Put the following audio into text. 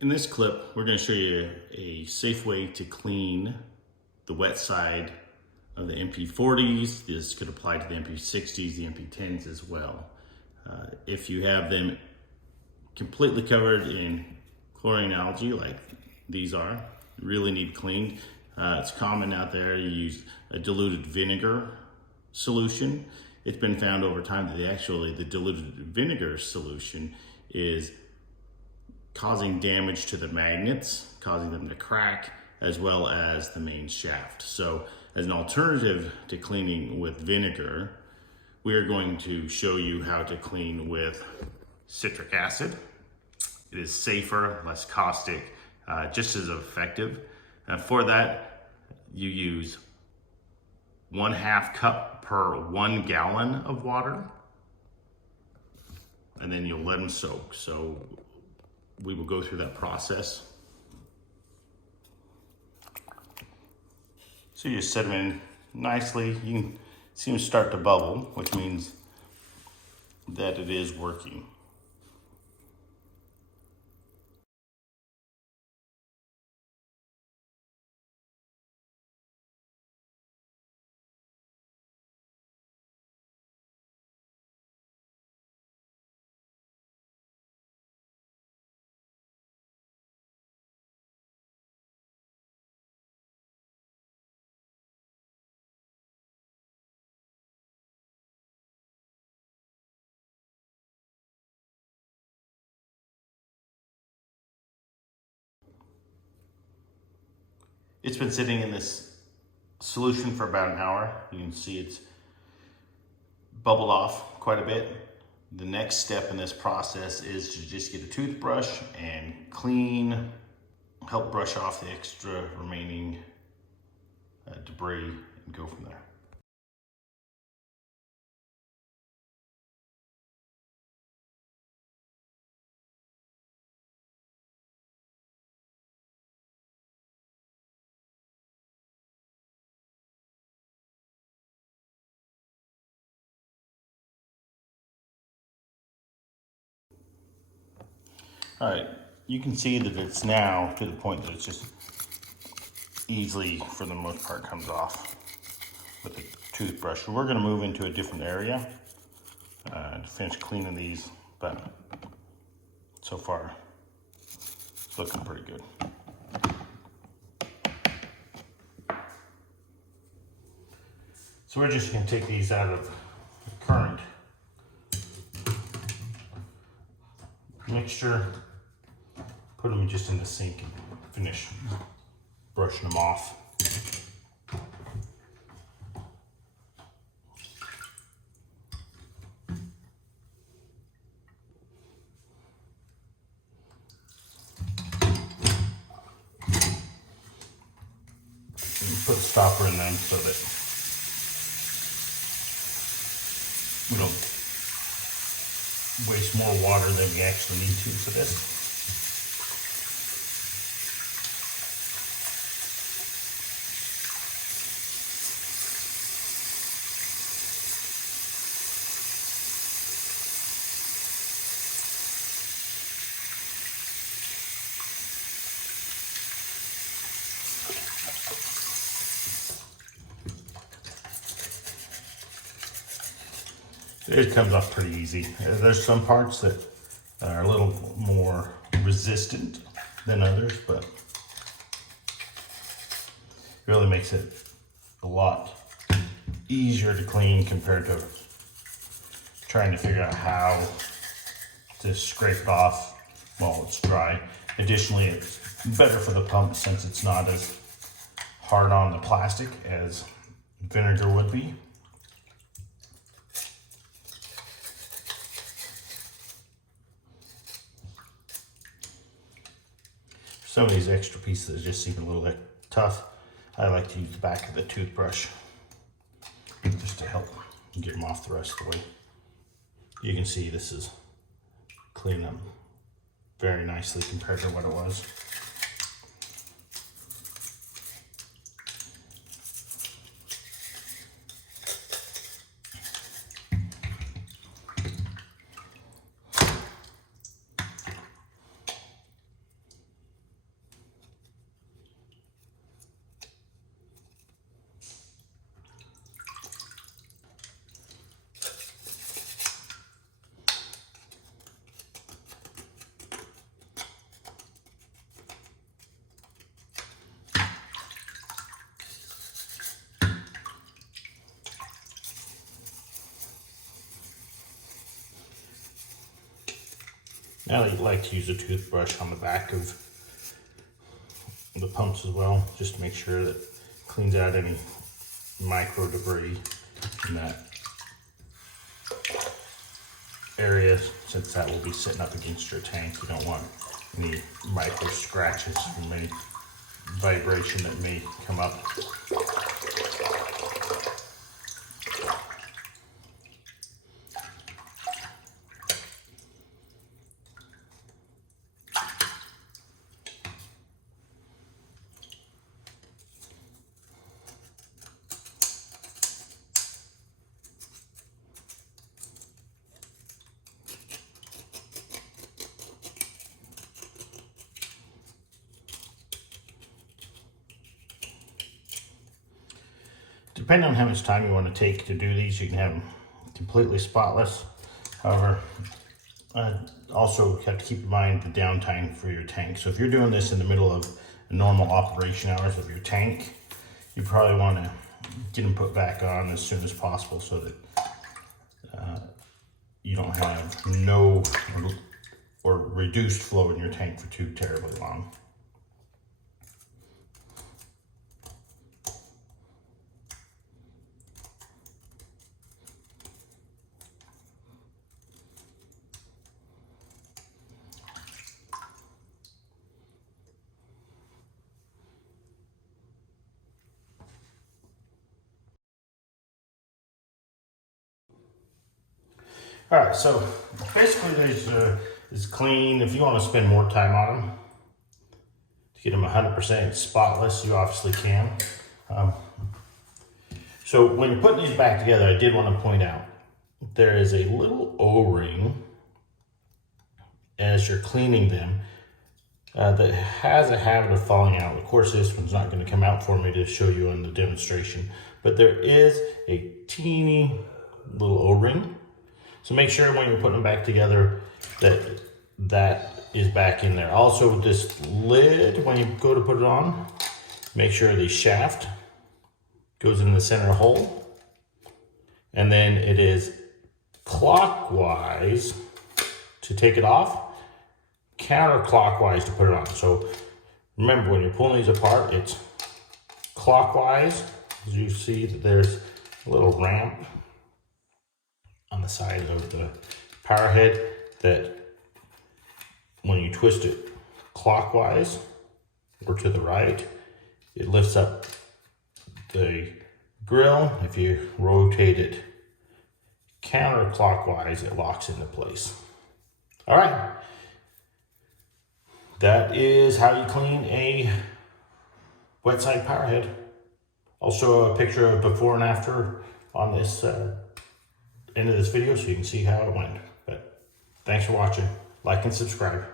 In this clip, we're going to show you a safe way to clean the wet side of the MP40s. This could apply to the MP60s, the MP10s as well. If you have them completely covered in chlorine algae like these are, really need cleaned. It's common out there to use a diluted vinegar solution. It's been found over time that the diluted vinegar solution is causing damage to the magnets, causing them to crack, as well as the main shaft. So as an alternative to cleaning with vinegar, we are going to show you how to clean with citric acid. It is safer, less caustic, just as effective. For that, you use 1/2 cup per 1 gallon of water, and then you'll let them soak. So we will go through that process. So you just set them in nicely. You can see them start to bubble, which means that it is working. It's been sitting in this solution for about an hour. You can see it's bubbled off quite a bit. The next step in this process is to just get a toothbrush and help brush off the extra remaining debris and go from there. All right, you can see that it's now to the point that it's just easily, for the most part, comes off with the toothbrush. We're gonna move into a different area to finish cleaning these, but so far, it's looking pretty good. So we're just gonna take these out of the current mixture, put them just in the sink and finish brushing them off. And put a stopper in them so that we don't waste more water than we actually need to for this. It comes off pretty easy. There's some parts that are a little more resistant than others, but it really makes it a lot easier to clean compared to trying to figure out how to scrape it off while it's dry. Additionally, it's better for the pump since it's not as hard on the plastic as vinegar would be. Some of these extra pieces just seem a little bit tough. I like to use the back of the toothbrush just to help get them off the rest of the way. You can see this is cleaning up very nicely compared to what it was. I like to use a toothbrush on the back of the pumps as well, just to make sure that it cleans out any micro debris in that area, since that will be sitting up against your tank. You don't want any micro scratches from any vibration that may come up. Depending on how much time you want to take to do these, you can have them completely spotless. However, also have to keep in mind the downtime for your tank. So if you're doing this in the middle of normal operation hours of your tank, you probably want to get them put back on as soon as possible, so that you don't have no or reduced flow in your tank for too terribly long. All right, so basically these is clean. If you want to spend more time on them to get them 100% spotless, you obviously can. So when you're putting these back together, I did want to point out there is a little O-ring as you're cleaning them that has a habit of falling out. Of course, this one's not going to come out for me to show you on the demonstration, but there is a teeny little O-ring. So make sure when you're putting them back together that that is back in there. Also, this lid, when you go to put it on, make sure the shaft goes in the center hole, and then it is clockwise to take it off, counterclockwise to put it on. So remember, when you're pulling these apart, it's clockwise. As you see that there's a little ramp on the side of the power head that when you twist it clockwise or to the right, it lifts up the grill. If you rotate it counterclockwise, it locks into place. All right, that is how you clean a wet side power head. I'll show a picture of before and after on this end of this video so you can see how it went. But thanks for watching. Like and subscribe.